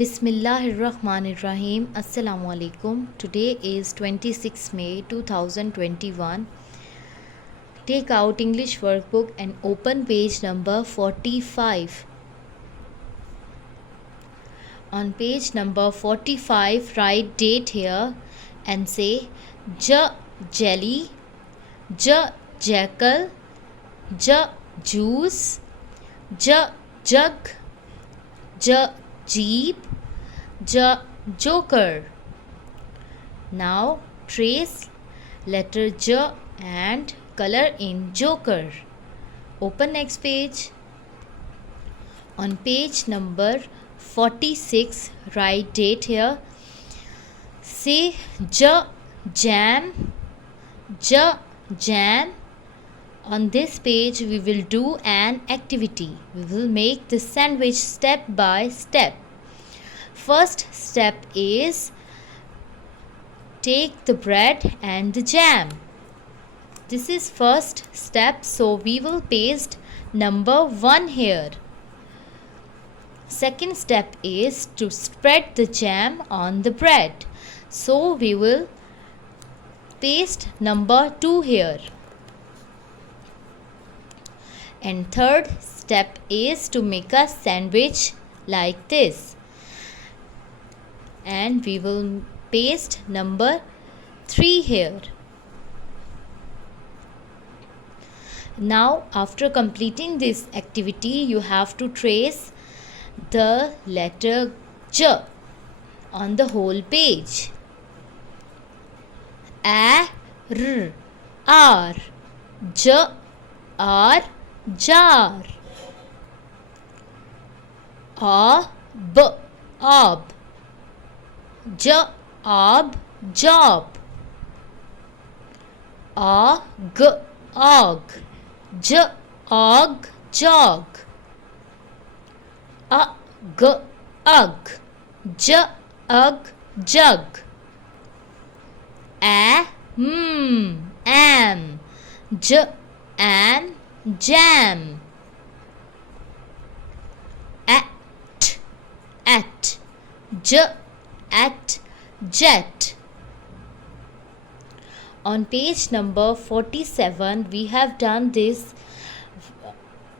Bismillahirrahmanirrahim. Assalamu alaikum. Today is 26 May 2021. Take out English workbook and open page number 45. On page number 45, write date here and say J jelly, J jackal, J juice, J jug, J jeep, J joker. Now trace letter J and color in joker. Open next page. On page number 46, write date here. Say J jam, J jam. On this page we will do an activity. We will make the sandwich step by step. First step is take the bread and the jam. This is first step, so we will paste number 1 here. Second step is to spread the jam on the bread. So we will paste number 2 here. And third step is to make a sandwich like this. And we will paste number 3 here. Now after completing this activity, you have to trace the letter J on the whole page. A, R, R, J, R, jar. A, B, ab, J, ab, job. A, G, og, J, og, jog. A, G, ug, J, ug, jug. A, am, J, am, jam. At, J, at, jet. On page number 47, we have done this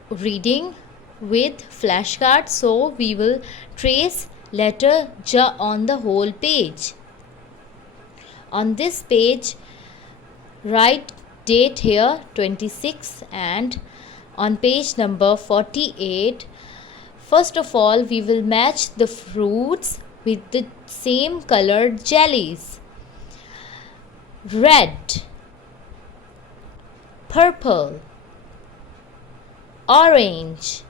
reading with flashcards, so we will trace letter J on the whole page. On this page, write date here 26, and on page number 48, first of all we will match the fruits with the same colored jellies. Red, purple, orange.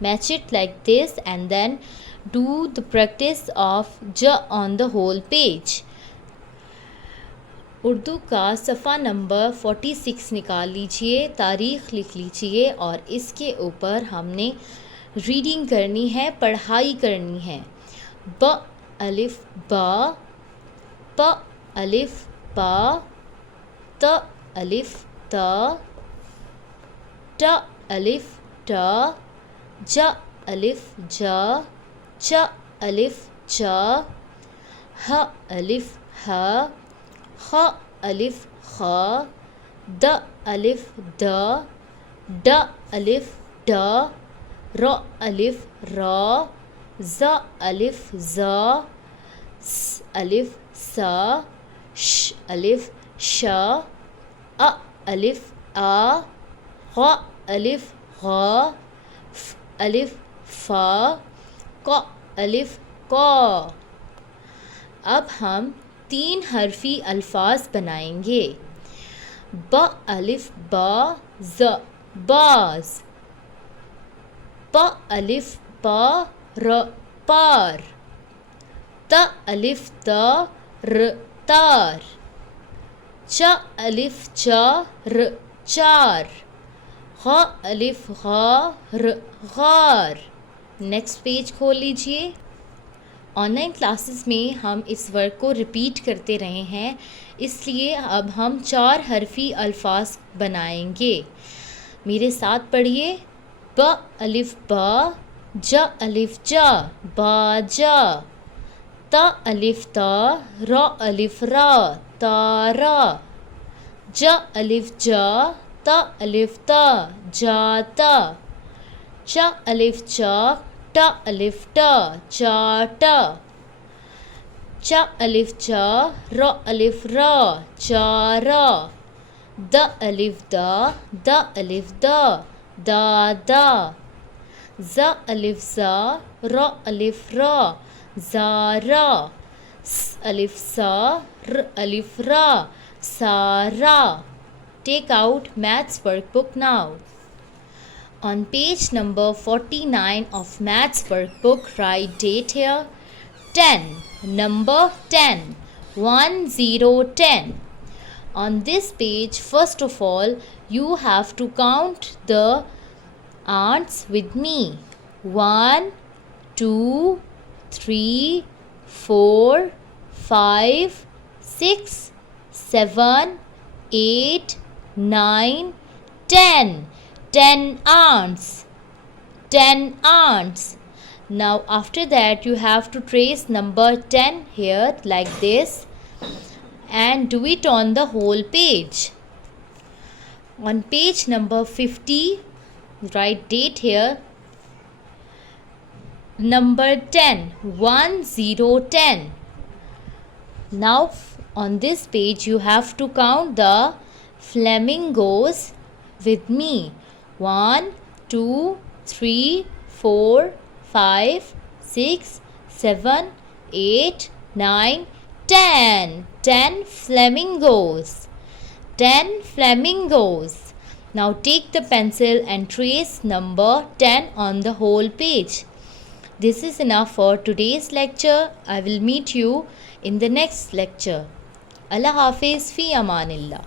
Match it like this and then do the practice of J on the whole page. Urdu का सफ़ा number 46 निकाल लीजिए, तारीख़ लिख लीजिए और इसके ऊपर हमने रीडिंग करनी है, पढ़ाई करनी है. ब अलिफ बा, प अलिफ पा, त अलिफ ता, ट अलिफ ट, ज अलिफ जा, च अलिफ चा, ह अलिफ ह, ख अलिफ ख, द अलिफ द, ड अलिफ ड, र अलिफ र, ज अलिफ ज, स अलिफ स, श अलिफ श, अ अलिफ आ, ग अलिफ ग, फ अलिफ फ, क अलिफ क. अब हम 3 हर्फी अल्फाज बनाएंगे. ब अलिफ बा, ज बाज. प अलिफ प, र पार. त अलिफ त, र तार. च अलिफ च, र चार. ख अलिफ ख, र गार. नेक्स्ट पेज खोल लीजिए. ऑनलाइन क्लासेस में हम इस वर्क को रिपीट करते रहे हैं, इसलिए अब हम 4 हर्फी अल्फाज बनाएंगे. मेरे साथ पढ़िए. ब अलिफ ब, ज अलिफ जा बाजा, त अलिफ ता, र अलिफ रा तारा, ज अलिफ जा, त अलिफ ता जाता, च अलिफ चा, ट अलिफ टा चाटा, च अलिफ चा, र अलिफ रा चारा, द अलिफ दा, द अलिफ दा दादा, ज अलिफ ज़ा, र अलिफ रा ज़ारा, स अलिफ सा, र अलिफ रा सारा. Take out Maths Workbook now. On page number 49 of Maths Workbook, write date here 10, number 10, 1010. On this page, first of all, you have to count the ants with me. 1, 2, 3, 4, 5, 6, 7, 8, 9, 10. 10 ants. 10 ants. Now after that you have to trace number 10 here like this and do it on the whole page. On page number 50, write date here number 10, 1010. Now on this page you have to count the flamingos with me. 1, 2, 3, 4, 5, 6, 7, 8, 9, 10. 10 flamingos. 10 flamingos. Now take the pencil and trace number 10 on the whole page. This is enough for today's lecture. I will meet you in the next lecture. Allah Hafiz fi Amanillah.